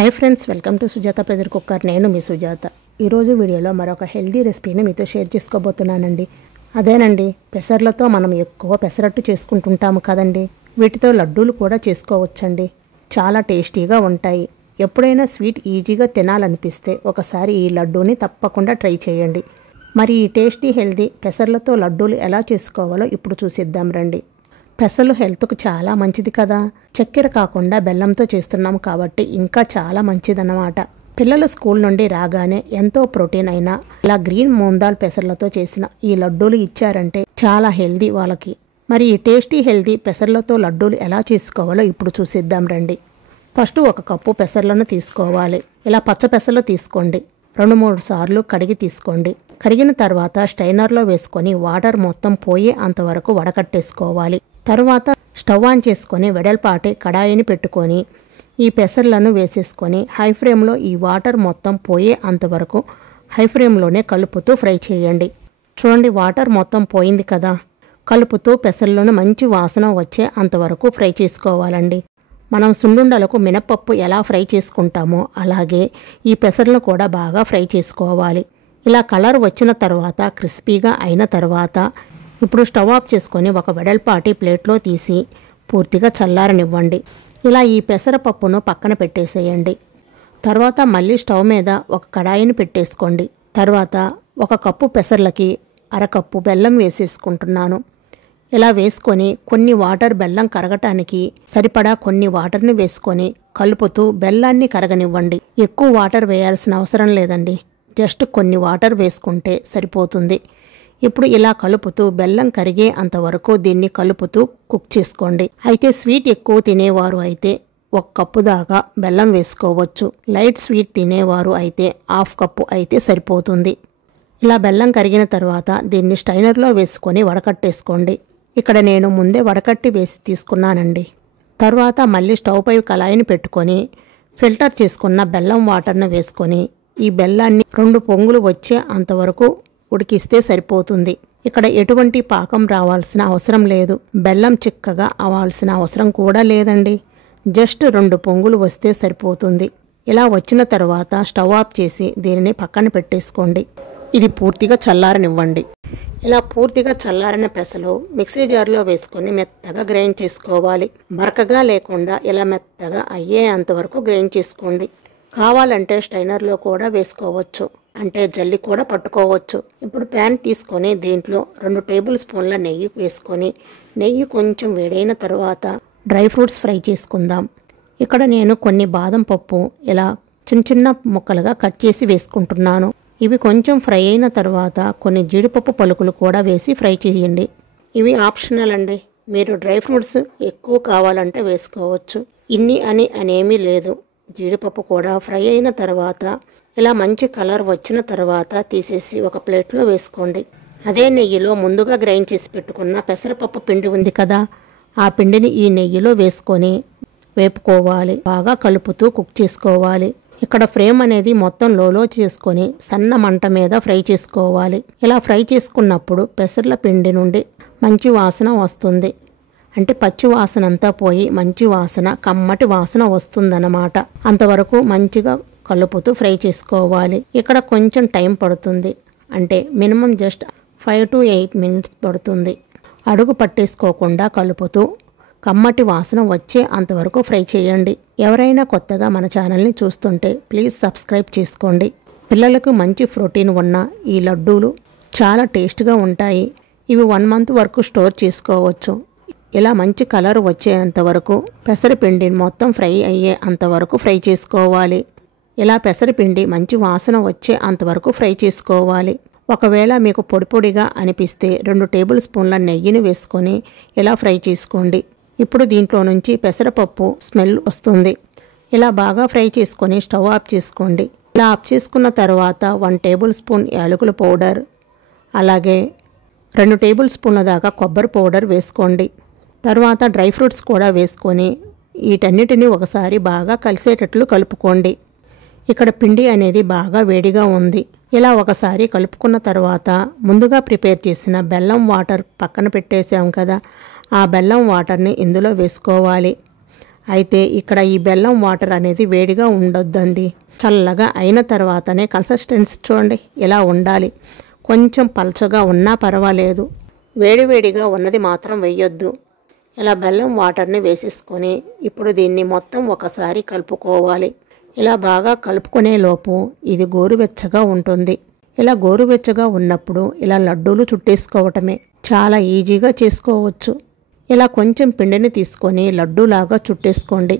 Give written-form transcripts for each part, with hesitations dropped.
Hi friends, welcome to Sujatha pressure cooker. నేను మీ సుజాత. ఈరోజు వీడియోలో మరొక హెల్దీ రెసిపీని మీతో షేర్ చేసుకోబోతున్నానండి. అదేనండి, పెసర్లతో మనం ఎక్కువ పెసరట్టు చేసుకుంటుంటాము కదండి. వీటితో లడ్డూలు కూడా చేసుకోవచ్చండి. చాలా టేస్టీగా ఉంటాయి. ఎప్పుడైనా స్వీట్ ఈజీగా తినాలనిపిస్తే ఒకసారి ఈ లడ్డూని తప్పకుండా ట్రై చేయండి. మరి ఈ టేస్టీ హెల్దీ పెసర్లతో లడ్డూలు ఎలా చేసుకోవాలో ఇప్పుడు చూసిద్దాం రండి. పెసలు హెల్త్కు చాలా మంచిది కదా. చక్కెర కాకుండా బెల్లంతో చేస్తున్నాం కాబట్టి ఇంకా చాలా మంచిదన్నమాట. పిల్లలు స్కూల్ నుండి రాగానే ఎంతో ప్రోటీన్ అయినా ఇలా గ్రీన్ మూందాల్ పెసర్లతో చేసిన ఈ లడ్డూలు ఇచ్చారంటే చాలా హెల్దీ వాళ్ళకి. మరి ఈ టేస్టీ హెల్దీ పెసర్లతో లడ్డూలు ఎలా చేసుకోవాలో ఇప్పుడు చూసిద్దాం రండి. ఫస్ట్ 1 కప్పు పెసర్లను తీసుకోవాలి. ఇలా పచ్చ పెసలు తీసుకోండి. 2-3 సార్లు కడిగి తీసుకోండి. కడిగిన తర్వాత స్ట్రైనర్లో వేసుకొని వాటర్ మొత్తం పోయే అంతవరకు వడకట్టేసుకోవాలి. తరువాత స్టవ్ ఆన్ చేసుకొని వెడల్పాటి కడాయిని పెట్టుకొని ఈ పెసర్లను వేసేసుకొని హై ఫ్లేమ్లో ఈ వాటర్ మొత్తం పోయే అంతవరకు హై ఫ్లేమ్లోనే కలుపుతూ ఫ్రై చేయండి. చూడండి, వాటర్ మొత్తం పోయింది కదా. కలుపుతూ పెసర్లను మంచి వాసన వచ్చే అంతవరకు ఫ్రై చేసుకోవాలండి. మనం సున్నుండలకు మినపప్పు ఎలా ఫ్రై చేసుకుంటామో అలాగే ఈ పెసర్లను కూడా బాగా ఫ్రై చేసుకోవాలి. ఇలా కలర్ వచ్చిన తర్వాత క్రిస్పీగా అయిన తర్వాత ఇప్పుడు స్టవ్ ఆఫ్ చేసుకొని ఒక వెడల్పాటి ప్లేట్లో తీసి పూర్తిగా చల్లారనివ్వండి. ఇలా ఈ పెసరపప్పును పక్కన పెట్టేసేయండి. తర్వాత మళ్ళీ స్టవ్ మీద ఒక కడాయిని పెట్టేసుకోండి. తర్వాత 1 కప్పు పెసర్లకి 1/2 కప్పు బెల్లం వేసేసుకుంటున్నాను. ఇలా వేసుకొని కొన్ని వాటర్ బెల్లం కరగటానికి సరిపడా కొన్ని వాటర్ని వేసుకొని కలుపుతూ బెల్లాన్ని కరగనివ్వండి. ఎక్కువ వాటర్ వేయాల్సిన అవసరం లేదండి. జస్ట్ కొన్ని వాటర్ వేసుకుంటే సరిపోతుంది. ఇప్పుడు ఇలా కలుపుతూ బెల్లం కరిగే అంతవరకు దీన్ని కలుపుతూ కుక్ చేసుకోండి. అయితే స్వీట్ ఎక్కువ తినేవారు అయితే 1 కప్పు దాకా బెల్లం వేసుకోవచ్చు. లైట్ స్వీట్ తినేవారు అయితే 1/2 కప్పు అయితే సరిపోతుంది. ఇలా బెల్లం కరిగిన తర్వాత దీన్ని స్ట్రైనర్లో వేసుకొని వడకట్టేసుకోండి. ఇక్కడ నేను ముందే వడకట్టి వేసి తీసుకున్నానండి. తర్వాత మళ్ళీ స్టవ్ పై కళాయిని పెట్టుకొని ఫిల్టర్ చేసుకున్న బెల్లం వాటర్ను వేసుకొని ఈ బెల్లాన్ని 2 పొంగులు వచ్చే అంతవరకు ఉడికిస్తే సరిపోతుంది. ఇక్కడ ఎటువంటి పాకం రావాల్సిన అవసరం లేదు. బెల్లం చిక్కగా అవ్వాల్సిన అవసరం కూడా లేదండి. జస్ట్ 2 పొంగులు వస్తే సరిపోతుంది. ఇలా వచ్చిన తర్వాత స్టవ్ ఆఫ్ చేసి దీనిని పక్కన పెట్టేసుకోండి. ఇది పూర్తిగా చల్లారనివ్వండి. ఇలా పూర్తిగా చల్లారిన పెసలు మిక్సీ జార్లో వేసుకొని మెత్తగా గ్రైండ్ చేసుకోవాలి. బరకగా లేకుండా ఇలా మెత్తగా అయ్యే అంతవరకు గ్రైండ్ చేసుకోండి. కావాలంటే స్ట్రైనర్లో కూడా వేసుకోవచ్చు, అంటే జల్లి కూడా పట్టుకోవచ్చు. ఇప్పుడు ప్యాన్ తీసుకొని దీంట్లో 2 టేబుల్ స్పూన్ల నెయ్యి వేసుకొని నెయ్యి కొంచెం వేడైన తర్వాత డ్రై ఫ్రూట్స్ ఫ్రై చేసుకుందాం. ఇక్కడ నేను కొన్ని బాదం పప్పు ఇలా చిన్న చిన్న ముక్కలుగా కట్ చేసి వేసుకుంటున్నాను. ఇవి కొంచెం ఫ్రై అయిన తర్వాత కొన్ని జీడిపప్పు పలుకులు కూడా వేసి ఫ్రై చేయండి. ఇవి ఆప్షనల్ అండి. మీరు డ్రై ఫ్రూట్స్ ఎక్కువ కావాలంటే వేసుకోవచ్చు. ఇన్ని అనేమీ లేదు. జీడిపప్పు కూడా ఫ్రై అయిన తర్వాత ఇలా మంచి కలర్ వచ్చిన తర్వాత తీసేసి ఒక ప్లేట్లో వేసుకోండి. అదే నెయ్యిలో ముందుగా గ్రైండ్ చేసి పెట్టుకున్న పెసరపప్పు పిండి ఉంది కదా, ఆ పిండిని ఈ నెయ్యిలో వేసుకొని వేపుకోవాలి. బాగా కలుపుతూ కుక్ చేసుకోవాలి. ఇక్కడ ఫ్లేమ్ అనేది మొత్తం లోలో చేసుకొని సన్న మంట మీద ఫ్రై చేసుకోవాలి. ఇలా ఫ్రై చేసుకున్నప్పుడు పెసర్ల పిండి నుండి మంచి వాసన వస్తుంది. అంటే పచ్చి వాసన అంతా పోయి మంచి వాసన, కమ్మటి వాసన వస్తుందన్నమాట. అంతవరకు మంచిగా కలుపుతూ ఫ్రై చేసుకోవాలి. ఇక్కడ కొంచెం టైం పడుతుంది. అంటే మినిమం జస్ట్ 5 to 8 minutes పడుతుంది. అడుగు పట్టేసుకోకుండా కలుపుతూ కమ్మటి వాసన వచ్చే అంతవరకు ఫ్రై చేయండి. ఎవరైనా కొత్తగా మన ఛానల్ని చూస్తుంటే ప్లీజ్ సబ్స్క్రైబ్ చేసుకోండి. పిల్లలకు మంచి ప్రోటీన్ ఉన్న ఈ లడ్డూలు చాలా టేస్ట్గా ఉంటాయి. ఇవి 1 month వరకు స్టోర్ చేసుకోవచ్చు. ఇలా మంచి కలర్ వచ్చేంత వరకు పెసరపిండి మొత్తం ఫ్రై అయ్యే అంతవరకు ఫ్రై చేసుకోవాలి. ఇలా పెసరపిండి మంచి వాసన వచ్చే అంతవరకు ఫ్రై చేసుకోవాలి. ఒకవేళ మీకు పొడి పొడిగా అనిపిస్తే 2 టేబుల్ స్పూన్ల నెయ్యిని వేసుకొని ఇలా ఫ్రై చేసుకోండి. ఇప్పుడు దీంట్లో నుంచి పెసరపప్పు స్మెల్ వస్తుంది. ఇలా బాగా ఫ్రై చేసుకొని స్టవ్ ఆఫ్ చేసుకోండి. ఇలా ఆఫ్ చేసుకున్న తర్వాత 1 టేబుల్ స్పూన్ యాలకుల పౌడర్, అలాగే 2 టేబుల్ స్పూన్ల దాకా కొబ్బరి పౌడర్ వేసుకోండి. తర్వాత డ్రై ఫ్రూట్స్ కూడా వేసుకొని వీటన్నిటిని ఒకసారి బాగా కలిసేటట్లు కలుపుకోండి. ఇక్కడ పిండి అనేది బాగా వేడిగా ఉంది. ఇలా ఒకసారి కలుపుకున్న తర్వాత ముందుగా ప్రిపేర్ చేసిన బెల్లం వాటర్ పక్కన పెట్టేసాం కదా, ఆ బెల్లం వాటర్ని ఇందులో వేసుకోవాలి. అయితే ఇక్కడ ఈ బెల్లం వాటర్ అనేది వేడిగా ఉండొద్దండి. చల్లగా అయిన తర్వాతనే కన్సిస్టెన్సీ చూడండి ఎలా ఉండాలి. కొంచెం పల్చగా ఉన్నా పర్వాలేదు, వేడివేడిగా ఉన్నది మాత్రం వేయొద్దు. ఇలా బెల్లం వాటర్ని వేసేసుకొని ఇప్పుడు దీన్ని మొత్తం ఒకసారి కలుపుకోవాలి. ఇలా బాగా కలుపుకునే లోపు ఇది గోరువెచ్చగా ఉంటుంది. ఇలా గోరువెచ్చగా ఉన్నప్పుడు ఇలా లడ్డూలు చుట్టేసుకోవటమే, చాలా ఈజీగా చేసుకోవచ్చు. ఇలా కొంచెం పిండిని తీసుకొని లడ్డూలాగా చుట్టేసుకోండి.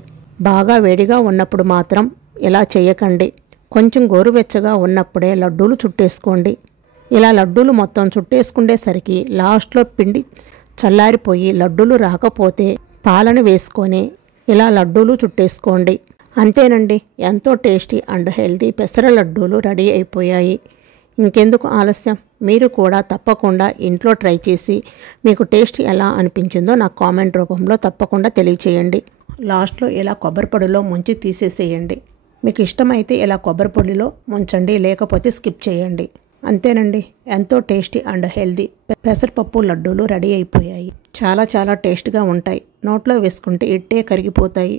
బాగా వేడిగా ఉన్నప్పుడు మాత్రం ఇలా చేయకండి. కొంచెం గోరువెచ్చగా ఉన్నప్పుడే లడ్డూలు చుట్టేసుకోండి. ఇలా లడ్డూలు మొత్తం చుట్టేసుకునేసరికి లాస్ట్లో పిండి చల్లారిపోయి లడ్డూలు రాకపోతే పాలను వేసుకొని ఇలా లడ్డూలు చుట్టేసుకోండి. అంతేనండి, ఎంతో టేస్టీ అండ్ హెల్తీ పెసర లడ్డూలు రెడీ అయిపోయాయి. ఇంకెందుకు ఆలస్యం, మీరు కూడా తప్పకుండా ఇంట్లో ట్రై చేసి మీకు టేస్ట్ ఎలా అనిపించిందో నాకు కామెంట్ రూపంలో తప్పకుండా తెలియచేయండి. లాస్ట్లో ఇలా కొబ్బరి పొడిలో ముంచి తీసేసేయండి. మీకు ఇష్టమైతే ఇలా కొబ్బరి పొడిలో ముంచండి, లేకపోతే స్కిప్ చేయండి. అంతేనండి, ఎంతో టేస్టీ అండ్ హెల్తీ పెసరపప్పు లడ్డూలు రెడీ అయిపోయాయి. చాలా చాలా టేస్ట్గా ఉంటాయి. నోట్లో వేసుకుంటే ఇట్టే కరిగిపోతాయి.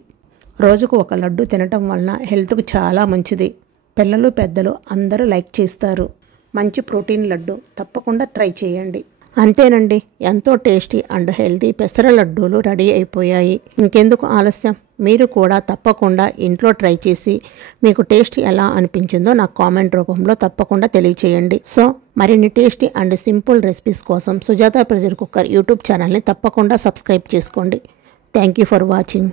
రోజుకు ఒక లడ్డు తినటం వలన హెల్త్కు చాలా మంచిది. పిల్లలు పెద్దలు అందరూ లైక్ చేస్తారు. మంచి ప్రోటీన్ లడ్డు, తప్పకుండా ట్రై చేయండి. అంతేనండి, ఎంతో టేస్టీ అండ్ హెల్తీ పెసర లడ్డూలు రెడీ అయిపోయాయి. ఇంకెందుకు ఆలస్యం, మీరు కూడా తప్పకుండా ఇంట్లో ట్రై చేసి మీకు టేస్ట్ ఎలా అనిపించిందో నాకు కామెంట్ రూపంలో తప్పకుండా తెలియచేయండి. సో మరిన్ని టేస్టీ అండ్ సింపుల్ రెసిపీస్ కోసం సుజాత ప్రెషర్ కుక్కర్ యూట్యూబ్ ఛానల్ని తప్పకుండా సబ్స్క్రైబ్ చేసుకోండి. Thank you for watching.